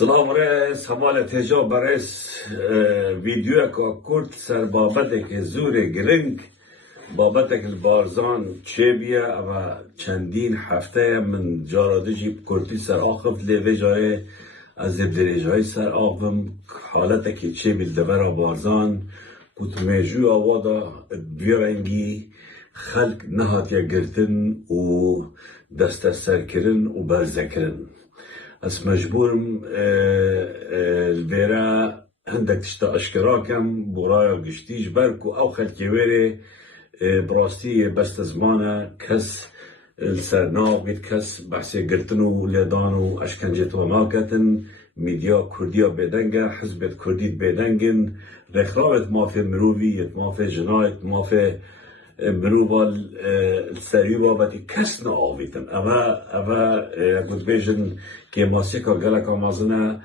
سلام رئیس حمال تجا برس ویدیو که کرد سر بابت که زور گرنگ بابت که بارزان چه بیا و چندین هفته من جارادجی کردی سر آخف لیوه جای از درجه های سر آخفم حالت که چه بیل دورا بارزان کت میجو آوادا بیرنگی خلق نهات یا گرتن و دست سر کرن و برزه کرن از مجبورم الویرا هندک تشتا اشکرا کم برایا گشتیج برکو او خلکی ویره براستی بست زمانه کس سرناو بید کس بحثی گرتنو لیدانو اشکنجت و ماکتن میدیا کردیا بیدنگه حزبت کردیت بیدنگن رخراوت مافی مروویت مافی جنایت مافی مرووال سری بابتی کس نا آویتن اما گود بیجن که ماسیکا گلکا مازنه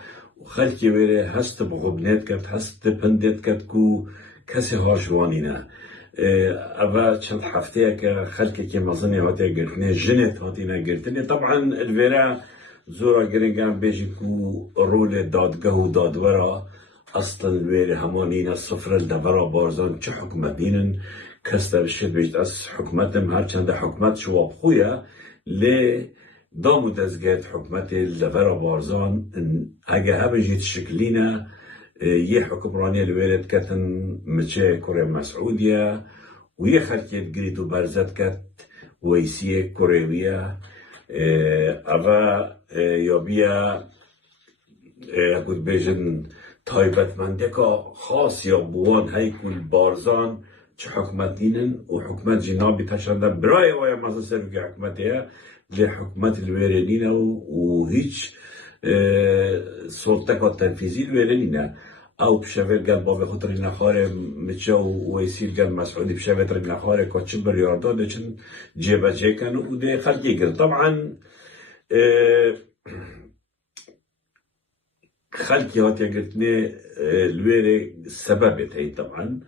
خلکی ویره هست بغبنیت کرد هست پندیت کرد کو کسی هاشوانی نه اما چند هفته که خلکی که مازنه هاتی گرتنه جنت هاتی نگرتنه طبعا الویره زورا گرنگان بیجی کو رول دادگاه و دادورا اصلا الویره همانین صفر الدورا بارزان چه حکومتینن کس بشید بیشت از حکومتم هرچند حکومت شواب خویه لی دامو دزگیت حکومت لورا بارزان اگه ها بجید شکلینه یه حکمرانی الویرت کتن مچه کره مسعودیه و یه خلکیت گرید و برزد کت ویسیه کرهویه اوا یا بیا اگه بیجن تایبتمنده که خاص یا بوان های کل بارزان چه حکومت دینن و حکومت جنابی تشندن برای وای مزه سر که حکومتیه لی حکومت الویرینینه و هیچ سلطه که تنفیزی الویرینینه او بشوید گل باب خطر نخاره مچه و ویسیل گل مسعودی بشوید رگ نخاره که چه بریارداده چن جیبه جه کن و ده خلقی گر طبعا خلقی هاتی گرتنه الویره سببت هی طبعا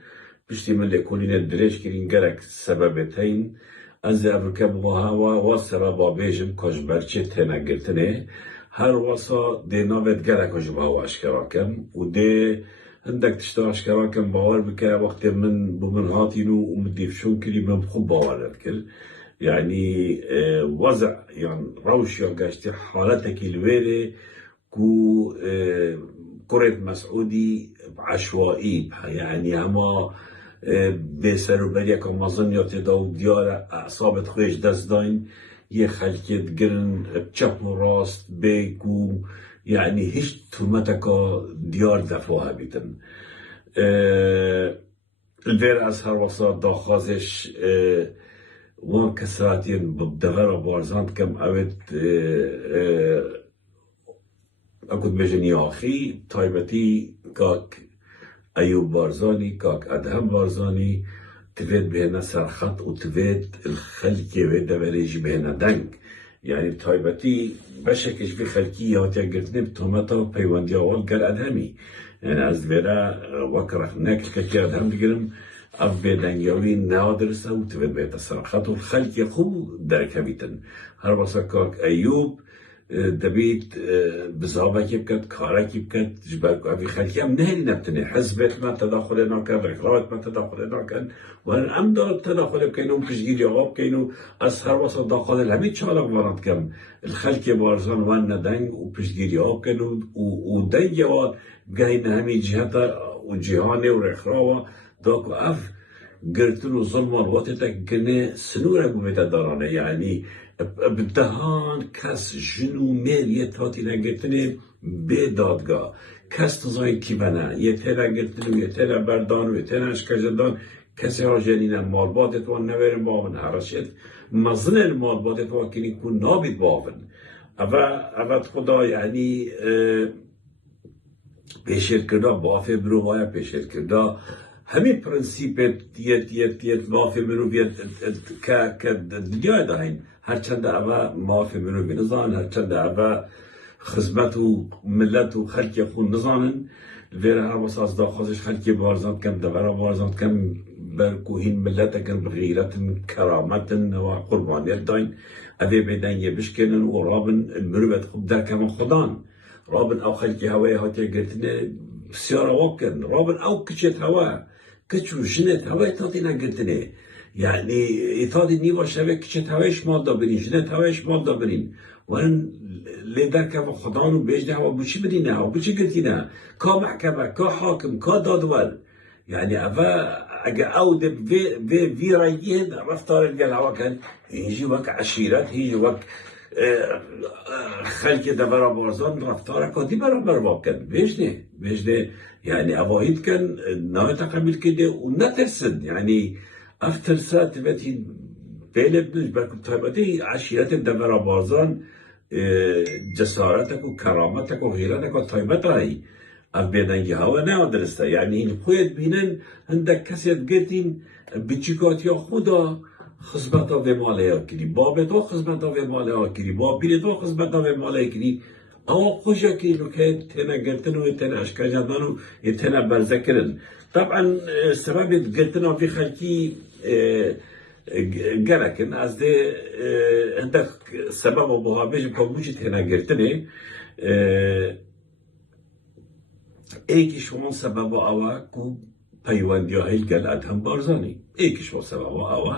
بشتی من لکولین درش کرین گرک سببت هین از افریقا بوها و سبب بیجم کاش برچه تنه گرتنه هر واسا ده نوید گرک کاش باو اشکرا کم و ده هندک تشتا اشکرا کم باور بکره وقت من بمن هاتینو و مدیفشون کری من خوب باورد کر یعنی وضع يعني روش یا گشتی حالتك الویره کو كرة مسعودي عشوائي يعني هما بسر و بریا که مازن یا تداو دیار اعصابت خویش دست داین یه خلکیت گرن چپ و راست بیکو یعنی هیچ تومته که دیار دفاع بیتن الویر از هر وسط داخازش وان کسراتین بدغر بارزاند کم اوید اکود بجنی آخی تایبتی کاک ایوب بارزانی کاک ادهم بارزانی تفید بهنا سرخط و تفید الخلقی و دوریجی بهنا دنگ یعنی تایبتی بشکش بی خلقی هاتیا گرتنی بتومتا و پیواندی آوال گل ادهمی یعنی از ویرا وکرخ نکل که ادهم بگیرم اف بدنگیاوی نادرسه و تفید بهتا سرخط و الخلقی خوب درکه بیتن هر بسا کاک ایوب دبیت بزابه کی بکت کاره کی بکت جبرک و ابی خلکی هم نهی نبتنه حزبت ما تداخل نکن رکرات ما تداخل نکن و هم دار تداخل کنیم پشگیری آب کنیم از هر وسط داخل همین چاله وارد کم الخلکی بارزان وان ندنگ و پشگیری آب کنیم و دنگ و گهی نهمی جهت و جهانه و رکراوا داکو اف گرتن و ظلم و وقتی تک کنه سنوره گویت دارانه یعنی بدهان کس جنو میریت هاتی نگرتنه به دادگاه کس تزاین کی بنا یه تیره گرتنه و یه تیره بردان و یه تیره اشکجدان کسی ها جنینه مالبادت وان نویرن باون هرشید مزنه مالبادت وان کنی کن نابید باون اول خدا یعنی پیشیر کرده بافه برووایا پیشیر کرده همین پرنسیپ دیت مافی مروفیت که دنیا دارین هرچند اوا مافی مروفی نزان هرچند اوا خدمت و ملت و خلق خون نزانن ویر هر واساس داخلش خلق بارزان کم دورا بارزان کم برکوهین ملت کن بغیرت کرامت و قربانیت داین اوی بیدن یه بشکنن و رابن المروفت خوب در کمان خدان رابن أو خلقي هواي هاتي قلتنا سيارة وكن رابن أو كشت هوا كشو جنت هواي تاتينا قلتنا يعني إتادي نيوة شبه كشت هوايش مال دابرين جنت هوايش مال دابرين وان لذلك خدانو بيجده هوا بوشي بدينا هوا بوشي قلتنا كا محكمة كا حاكم كا دادوال يعني أفا أجا أودب في رايين رفتار الجلعة كان يجي وك عشيرات يجي وك خلق دبر بارزان رفتار كادي برابر واكن بيجده يعني أواهيد كان ناوي تقبل كده ونترسد يعني أفترسات بتي بيلبنش بركب طيبتي عشيرات دبر بارزان جسارتك وكرامتك وغيرتك وطيبتك هاي أبينا هوا نادرسته يعني خويت بينن عندك كسيت قلتين بتشيكات يا خدا خدمتا و مالها کردی بابتا خدمتا و مالها کردی بابیلتا خدمتا و مالها کردی اما خوشا که نکه تنا قلتن و تنا اشکاجان و تنا برزكرن طبعا سبب قلتنا في خلقي قلقن از ده عندك سبب ابوها بيجي كوبوشي تنا قلتني ایکیش اون سبب آوا کو پیوندی های گل هم بارزانی ایکیش اون سبب آوا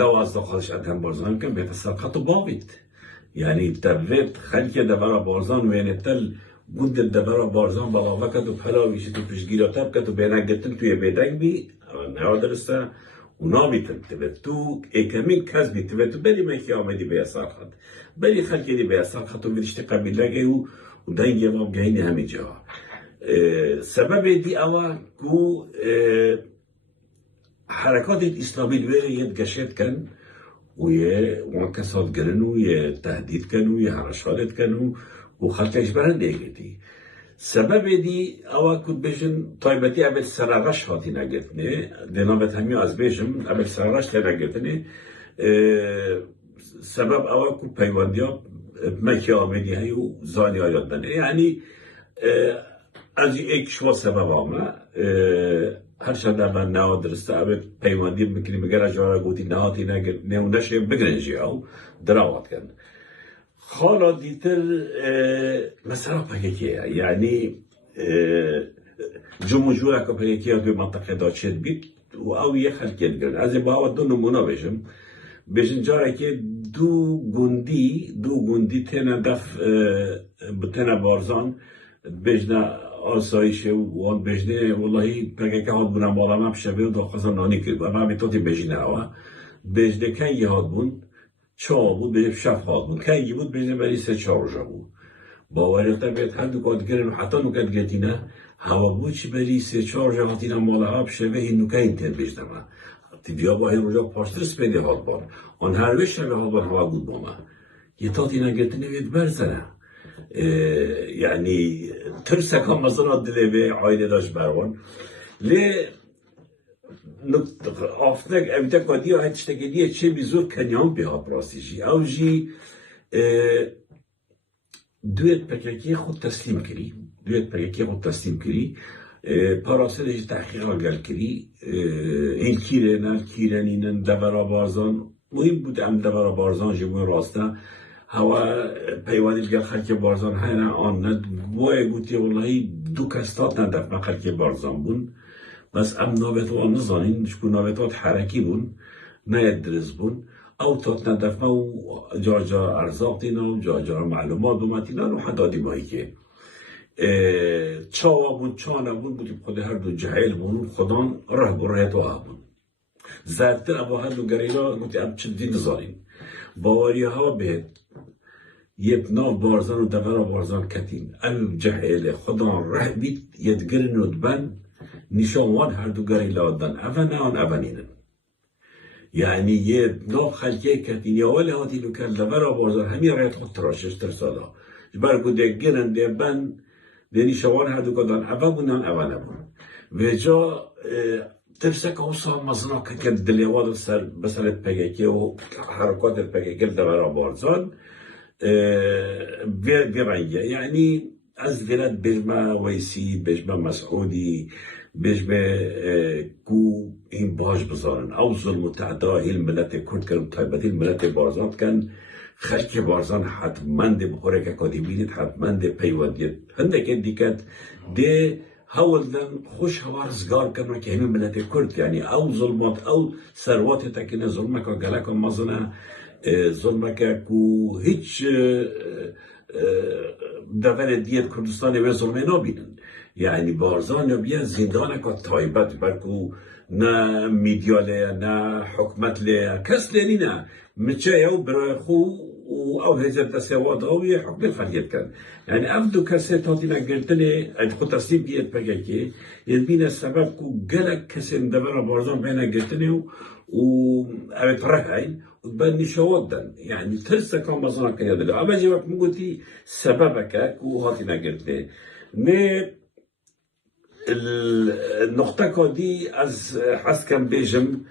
لو از داخلش ادهم بارزان کن به سرقت و باوید یعنی تبرد خلق دبر بارزان و یعنی تل گند دبر بارزان بالا وقت و پلاویش تو پیشگیراتب که تو بینگتن توی بیدنگ بی نه درسته و نامیتن تبرد تو اکمین کس بی تبرد تو بری مکی آمدی به سرقت بری خلقی دی به سرقت و بیرشت قبیله گی و دنگی ما گهینی همین جا سبب دي أوا كو حركات الإسلامية الويرة يتقشت كان ويا وانكسات كانوا ويا تهديد كانوا ويا هرشات كانوا وخلق إجبارن ديجتي سبب دي أوا كنت بيجن طيبتي قبل سرارش هاتي نجتني دينا بتهمي از بيجم قبل سرارش تنجتني سبب أوا كنت بيوانديا مكي آمدي هيو زاني آيات بني يعني از یک شو سبب آمه هر شده من نه درسته اوه پیوندی بکنی مگر جارا گوتی نهاتی نه و نشه بگرنجی او دراوات کن حالا دیتر مثلا پاکیه یعنی جمهوری که پاکیه توی منطقه داشت بید و او یه خلقی دگرن از باور دو نمونه بشن جاره که دو گوندی تنه دف تنه بارزان بجنه آسایش و آن بجنه والله بگه که هاد بونم مالم هم شبه و داخل نانی کرد و من بیتاتی بجنه ها بجنه که یه هاد بون چا بود به شف هاد بود که یه بود بجنه بری سه چار جا بود باوری اختر باید هر دو کاد گرن و حتی نکت گتینه هوا بود چی بری سه چار جا هاتینه ماله ها شبه این نکه این تر بجنه من تیبیا با این روژا پاشترس پیده هاد بان آن هر وش شبه هاد بان هوا بود با من یه تاتی نگتینه بید برزنه يعني ترسك هم مصنع دلبي عائلة داش بروان ليه آفتك أبدا قديا هتشتكي شيء بزور كان يوم بها براسيجي أو جي دوت بكاكي خود تسليم كري پاراسلش تحقیق قال کری این کیرنین دورا بارزان مهم بود ام دورا بارزان جمعه راسته هوا پیوانی دیگر خلق بارزان هنه آن ند وای گوتی والله دو کستات ندف من خلق بارزان بون بس ام نابت آن نزانین شکو نابتات حرکی بون نه درز بون او تات ندف و جا ارزاق دینا و جا معلومات بومتینا و حدادی مایی که چاوا بون چانه بون بودیم خود هر دو جهیل بون خودان راه تو ها بون زرتر ابا هر دو گریلا گوتی اب چه دین نزانین باوری ها به یبنا بارزان و دورا بارزان کتین الجهیل خودان راه بیت یدگرن و دبن نشانوان هر دو گریلا دن اونینن يعني يبنا خلقه كتين يا ولا هاتي لو كان دورا بارزان همي راه خود تراشش ترسالا جبر دگرن دبن دنی شوان هر دو کدان اول بودن اول نبود و جا تفسک اوسا مزنا که دلیواد سر بسر پگکی و حرکات پگکی دورا بارزان برنگه یعنی از ولد بجمع ویسی بجمع مسعودی بجمع کو این باش بزارن او ظلم و تعداء الملت کرد کن طیبتی الملت بارزان کن خلق بارزان حتما ده بخوره که کادی بینید حتما ده پیوندید هنده که دیکت ده هولدن خوش هوارزگار کنه که همین ملت کرد یعنی او ظلمات او ثروات تکینه ظلمه که گلک مازنه ظلمه که هیچ دول دیت کردستان و ظلمه نبینن یعنی بارزان بیا زندان که تایبت برکو نه میدیاله نه حکمت له کس لینی نه مچه او برای خو و او هزار تسواد او یه حکم خلیت کن یعنی افدو کسی تاتی نگرتنه اد خود تصدیب بیت بگه که یدبین سبب کو گلک کسی مدبر بارزان بینه گرتنه و اوت رهاين وتبني شودن يعني ترسا كان مزنا كان يدل اما جي وقت مقولتي سببك وهاتي قلت ني النقطة دي از حس كان بيجم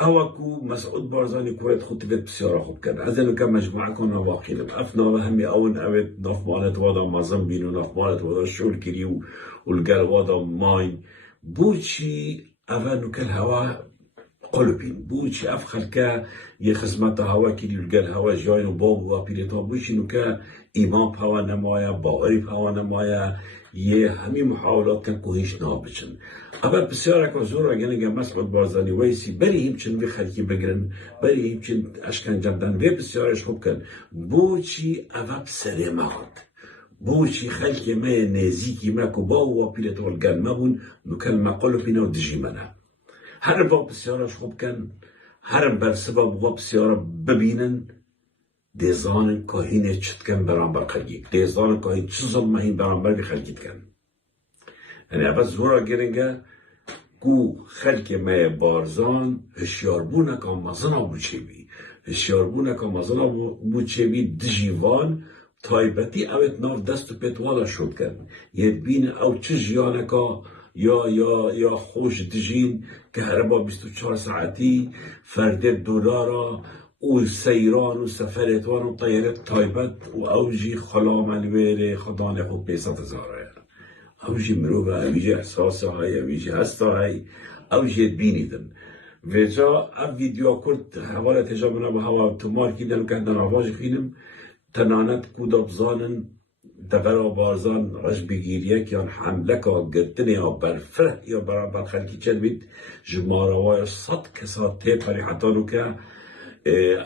هواكو مسعود بارزاني كويت خطبت بسيارة خوب كان هذا كان مجموعة كنا واقعين افنا وهمي اون اوت ناف مالت وادا مازن بينو ناف مالت وادا شول كريو والقال وادا ماين بوشي أفانو كالهواء قلبين بوشي أفخل كا يخزمت هوا كي يلقى الهواء جاين وباب وابيلتا بوشي نوكا إمام هوا نمايا باوري هوا نمايا همي محاولات كان كوهيش نابشن أبا بسيارك وزورا جنگا مسعود بارزاني ويسي بري همچن بخلقي بگرن بري همچن أشكن جمدن وي بسيارش خوب كان بوشي أفا بسري مغد بوشي خلقي ما نزيكي ما كوباو وابيلتا والقان مهون نكلم قلبنا ودجي منا هر باب بسیارش خوب کن هر بر سبب باب بسیار ببینن دیزان کاهین چت کن برانبر خلقی دیزان کاهین چه ظلمه این برانبر بی خلقیت کن یعنی اول زورا گرنگه کو خلق ما بارزان هشیاربونه که مزنا بوچهوی هشیاربونه که مزنا بوچهوی دجیوان تایبتی اوت ناف دست و پیتوالا شد کن ید بین او چه جیانه که یا خوش دجین که هربا 24 ساعتی فرد دولارا و سیران و سفرتوان و طیرت تایبت و اوجی خلام الویره خدان خود 500,000 اوجی مروبه اوجی احساس های اوجی هستا های اوجی بینیدن و جا اب ویدیو کرد حواله تجابنا با هوا تومار کیدن و کندن آواج خینم تنانت کود بزانن دبر بارزان رش بگیریه که آن حمله که گرتنه یا برفره یا برابر خلکی چل بید جماروای 100 کسا تیپری حتی نو که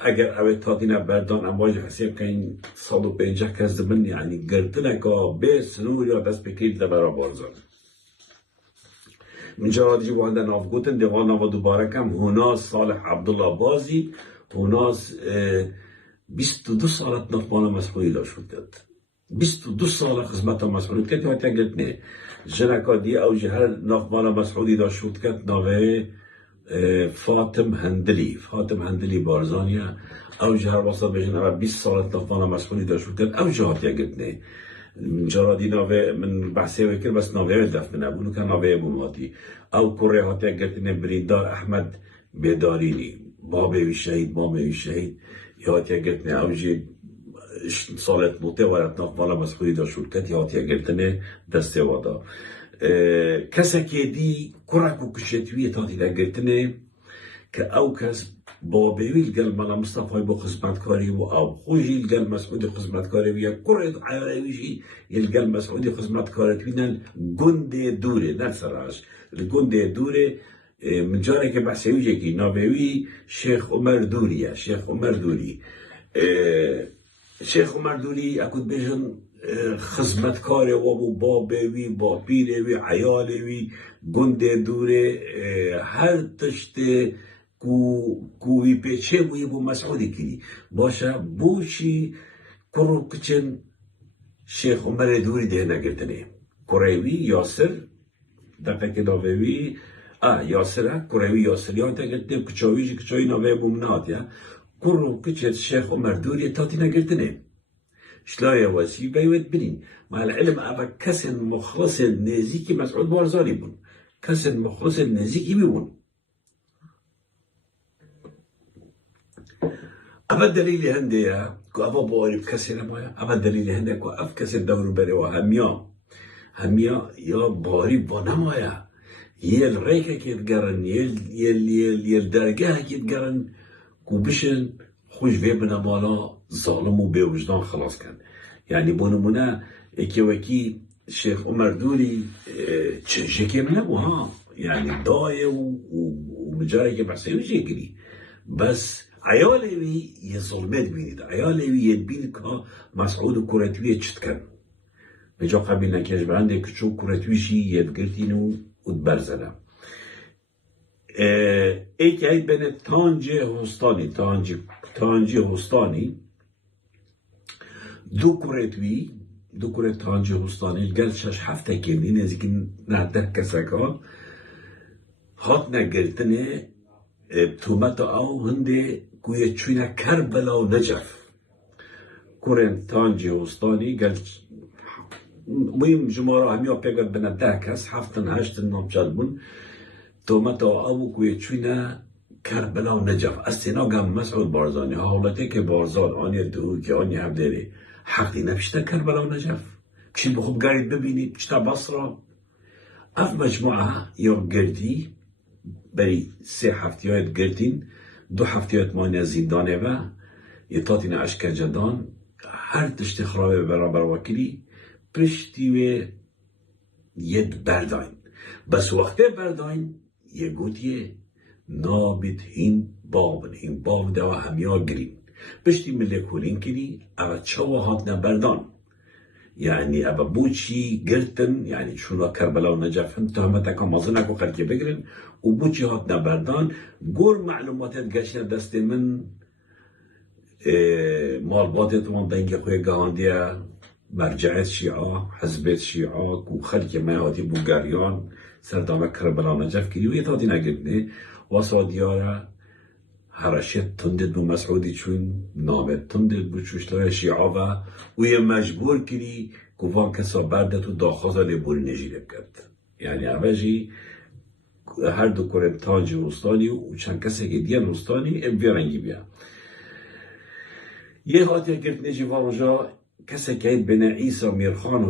اگر اوه تاتینه بردان امواج حسیب که این 150 کس دبن یعنی گرتنه که به سنور یا دست بکرید دبر بارزان من جرادی وانده ناف گوتن دیوان ناف دوباره کم هناس صالح عبدالله بازی هناس 22 سالت ناف مالا مسئولی داشت کرد 22 سال خدمت مسعود کرد و تگلتنه جنکا دی او جهر ناف مالا مسعودی داشت شد کرد ناوه فاطم هندلی بارزانیا او جهر واسط بجن او 20 سالت ناف مالا مسعودی داشت شد کرد او جهر تگلتنه جارا دی ناوه من بحثی وکر بس ناوه دفت نبونو که ناوه بوماتی او کره ها تگلتنه بریندار احمد بیدارینی بابه شهید یا تگلتنه او جی سالت بوده ورد ناف مالا مسئولی داشت کد یا تیگرتنه دسته وادا کسی که دی کرک و کشتویه تا تیگرتنه که او کس بابوی الگل مالا مصطفی با خدمتکاری و او خوشی الگل مسئولی خدمتکاری و یا کرد عیاریشی الگل مسئولی خدمتکاری توینن گنده دوره نه سراش گنده دوره من جاره که بحثیوی جکی ناویوی شیخ عمر دوری شیخ عمر دوری اکود بیشن خدمتکار و بابوی با پیروی عیالوی گنده دوره هر تشته کوی پیچه بوی بو مسعودی کری باشه بوشی کرو کچن شیخ عمر دوری ده نگرتنه کروی یاسر دفعه که داوی یاسره کروی یاسریان تگرتنه کچاوی ناوی بومنات یا کرو کچت شیخ عمر دوری تاتی نگرتنه شلای واسی بیوید بینین مع العلم افا کسن مخلص نزیکی مسعود بارزانی بون کسن مخلص نزیکی بیون افا دلیل هنده یا که افا باری بکسی نمایا افا دلیل هنده که اف کسی دورو بره و همیا یا باری با نمایا یل ریکه که گرن یل درگاه که گرن کو بشن خوش وی بنا مالا ظالم و به وجدان خلاص کن. یعنی بونمونه اکی وکی شیخ عمر دوری شکم نبو ها، یعنی دایه و مجاری که بحثه ویجه گری، بس عیالی وی یه ظلمت بینید، عیالی وی یه بینید که مسعود و کرتویه چت کن بجا قبیل نکش برنده کچو کرتویشی یه بگرتین و برزنه. ایک عید بین تانجی هستانی دو کرت تانجی هستانی گل شش هفته کنی نزدیک نهده کسکا هات نگرتنه تومت او هنده کوی چوینه کربلا و نجف. کرت تانجی هستانی گل مهم جمعه همیا پیگرد بنا 10 کس 7-8 نامچد بون تومت او کوی چوینه کربلا و نجف. استینا گم مسعود بارزانی حالتی که بارزان آنی دو که آنی هم داره حقی نفشته کربلا و نجف چی بخوب گرید ببینید چتا بصره اف مجموعه یا گردی بری 3 هفتیات گردین 2 هفتیات مانی زندانه و یه تاتین اشکنجه دان هر تشتی خرابه برابر وکیلی پشتی و ید برداین بس وقتی برداین یه گوتیه نابد هین باب دوا همیا گرین پشتی ملی کولین کنی اما چوا هات نبردان یعنی ابا بوچی گرتن یعنی چونا کربلا و نجفن تهمت اکا مازن اکو خلقی بگرن و بوچی هات نبردان گور معلوماتت گشن دست من مالباتت وان دنگ خوی گهاندیه مرجعیت شیعه حزبیت شیعه کو خلق مهاتی بولگاریان سردامه کربلا و نجف کنی و یه تاتی نگرنه واسا دیاره حرشت تندد بو مسعودی چون نامت تندد بو چوشتای شیعه و یه مجبور کری کوفان کسا بردت و داخوزا لیبوری نجیده بکرد. یعنی اوجی هر دو کرد تانجی وستانی و چند کسی که دیگه وستانی ام بیارنگی بیا. یه خاطر کرد نجی وارجا کسی که بین عیسی میرخان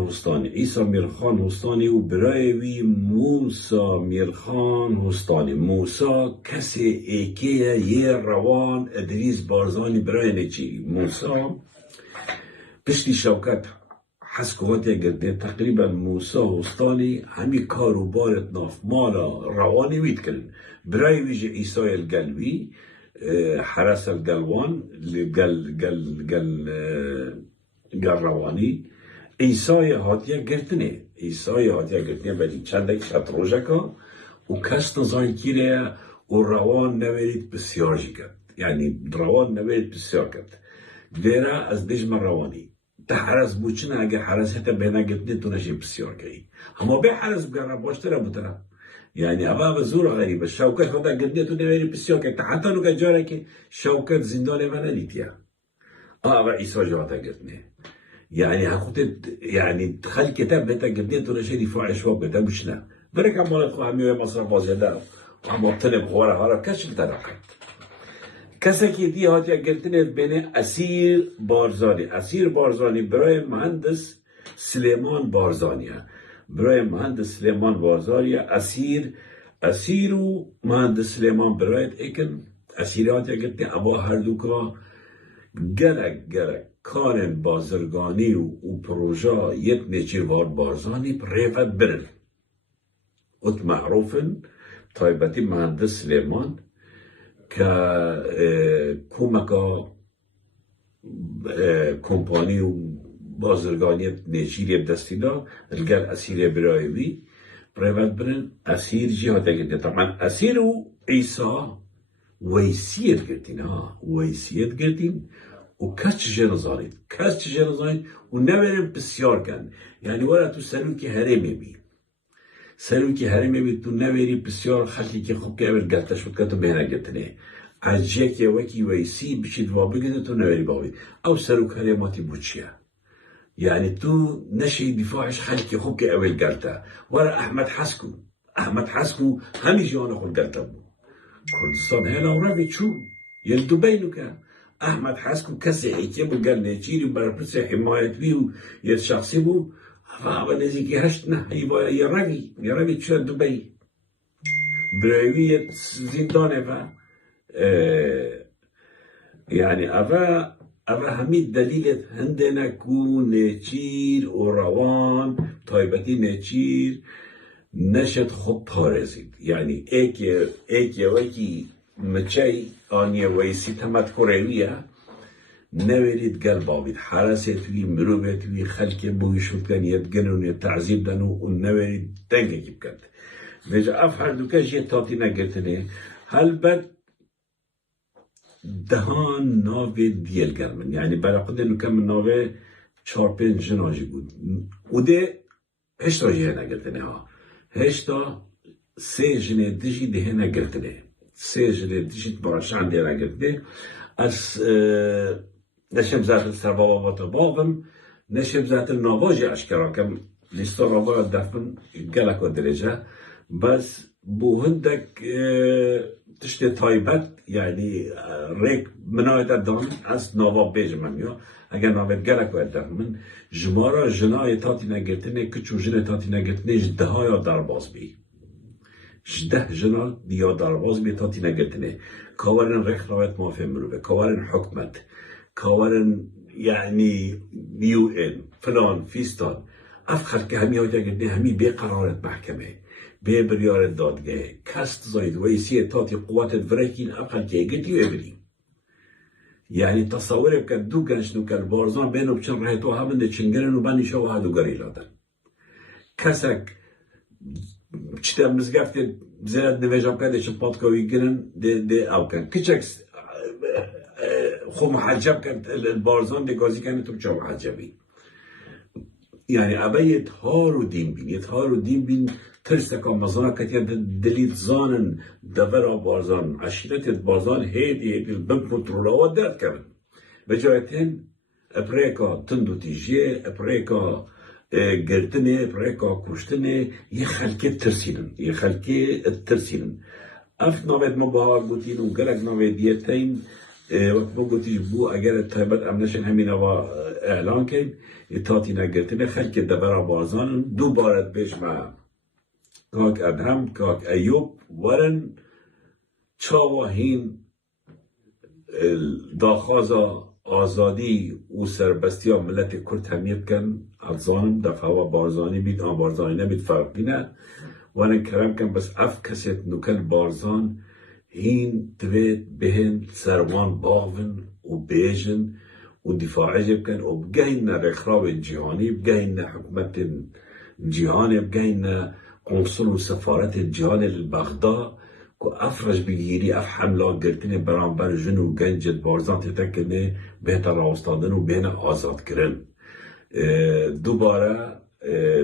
هستانی و برای وی موسی میرخان هستانی. موسی کسی ایکه یه روان ادریس بارزانی برای نچی موسی پشتی شوکت حسکواتی گرده تقریبا موسی هستانی همی کاروبارت ناف مالا روانی وید کن برای ویج عیسی الگلوی حرس الگلوان گل روانی عیسی هاتیه گرتنه ولی چندک شد روژه که و کس نزاین کیره و روان نویرید بسیار جی کرد یعنی روان نویرید بسیار کرد دیره از دجم روانی تا حرس بوچنه اگه حرسیت بینه گرتنه تو نشی بسیار کهی اما به حرس بگرنه باشتره بودره یعنی اما زور غریبه شوکت خدا گرتنه تو نویرید بسیار کرد حتی نو که جاره که شوکت زندانه و ندیدیه اما عیسی جواتا گرتنه يعني هاخد يعني تخلي كتاب بيتا جبنيه ولا شيء دفاع شواب كتاب وشنا برك عمال تخو عميو مصرف بازيدا وعم طلب غورا هارا كاش بترقت كسكي دي هاتيا قلتني بين اسير بارزاني براي مهندس سليمان بارزانيا اسير و مهندس سليمان برايت اكن اسيراتيا قلتني ابا هردوكا گرک کارن بازرگانی و پروژه یک نچیوار بارزانی پریفت برن ات معروفن طایبتی مهندس سلیمان که کومکا کمپانی و بازرگانی نچیری دستی دا الگر اسیر برایوی پریفت برن اسیر جی هاته گرده طبعا اسیر و عیسا ویسیت گرتین و کس چه نزانید و نبریم بسیار کن یعنی وارد تو سلوکی حرمی بی تو نبری بسیار خلقی که خوب که اول گلتش بود که تو بینه گلتنه عجیه که وکی ویسی بشید و بگیده تو نبری باوید او سلوک حرماتی بود چیه یعنی تو نشی دفاعش خلقی خوب که اول گلته وارد احمد حسکو همی جوان خود گلته بود کردستان هلا و روی چون یل دوبینو که احمد حسکو کسی ایکی بود گل نیچیری برای پس حمایت بیو یه شخصی بود و نزیکی هشت نه یه روی چون دوبی برایوی یه زندانه و يعني أفا همي دليل هندنا كو نيتشير وروان طيبتي نيتشير نشد خط هارزيد يعني ايكي وكي مچي آنية ويسي تمت كوريوية نوريد قلبا بيد حرست وي مروبت وي خلق بوي شد كان يتقنون يتعذيب دانو ونوريد تنگه كيب كانت بيجا أفحر دوكا جي تاتي نگرتنه هل بد دهان ناوی دیل گرمن یعنی برای خود نکم ناوی 4-5 جناجی بود و ده هشتا جه نگرتنه ها هشتا 3 جنه دیجی ده نگرتنه 3 جنه دیجی بارشان ده نگرتنه از نشم زیاد سربابا باتا باغم نشم زیاد نواجی اشکرا کم لیستا نواجی دفن گلک و درجه بس بو هندك تشتي تايبت يعني ريك منايت دان از نواب بيجمم يا اگر نواب گلك ويدف من جمارا جناي تاتي نگرتنه كچو جنه تاتي نگرتنه جده يا درباز بي جده جنا ديا درباز بي تاتي نگرتنه كاورن ريك راوت مافي مروبه كاورن حكمت كاورن يعني يو ان فلان فيستان افخر كهمي هاي تگرتنه همي بقرارت محكمه به بریار دادگاه کست زاید ویسی تاتی قوات فرکین اقل که گتی و بری یعنی تصور بکن دو گنش نو کل بارزان بینو بچن رهتو همون ده چنگرن و بانیشا و هدو گری لادن کسک چطور مزگفت زیاد نویجان کنده چه پادکاوی گرن ده او کن کچک خو محجب کن البارزان ده گازی کنه تو بچه محجبی يعني أبيت هارو دين بين ترسك مزانا كتير دليل زانن دفرا بارزان عشيرة بارزان هيدي البنك مترولوات دات كمان بجايتين أبريكا تندو تيجي أبريكا قرتني أبريكا كشتني يخلكي الترسينن أف نوید مبهار بودین و گلک نویدیتین وقت بگوتیش بو اگر تایبت امنشن همین اعلان کن تاتی نگرتنه خلک دبرا بازان دو بارت بیش ما کاک ادهم کاک ایوب ورن چاواهین داخازا آزادی و سربستی ملت کرد همیت کن افزانم دفعه بارزانی بید آن بارزانی نبید فرقی نه وانا کرم کن بس اف کسیت نوکل بارزان هین دوید بهن سروان باغن و بیجن و دفاعی بکن و بگهین رخراو جهانی بگهین حکومت جهانی بگهین قنصل و سفارت جهانی لبغداد که افرج بگیری اف حمله گرتنی برانبر جن و گنجت بارزان تتکنه بهتر راستادن و بین آزاد کرن دوباره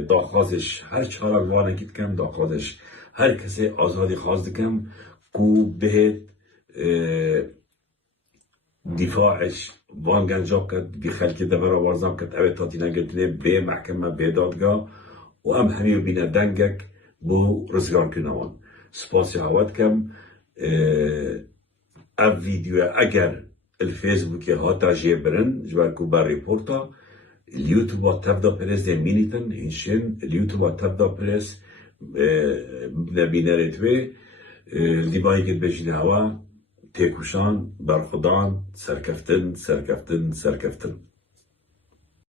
داخوازش هر چهارک وانه کت کم داخوازش هر کسی آزادی خواست کم کو بهت دفاعش وان گنجاب کد گی خلکی دبرا وارزام کد اوه تاتی نگرتنه به محکمه به دادگاه و ام همیو بینه دنگک بو رزگار کنوان سپاسی عواد کم اب ویدیو اگر الفیسبوکی ها تاجیه برن جوار کو بر ریپورتا اليوتيوب تبدا بريس دي مينيتن هنشين اليوتيوب تبدا بريس نبينا رتوي دي باي كت بجي هوا تيكوشان برخدان سركفتن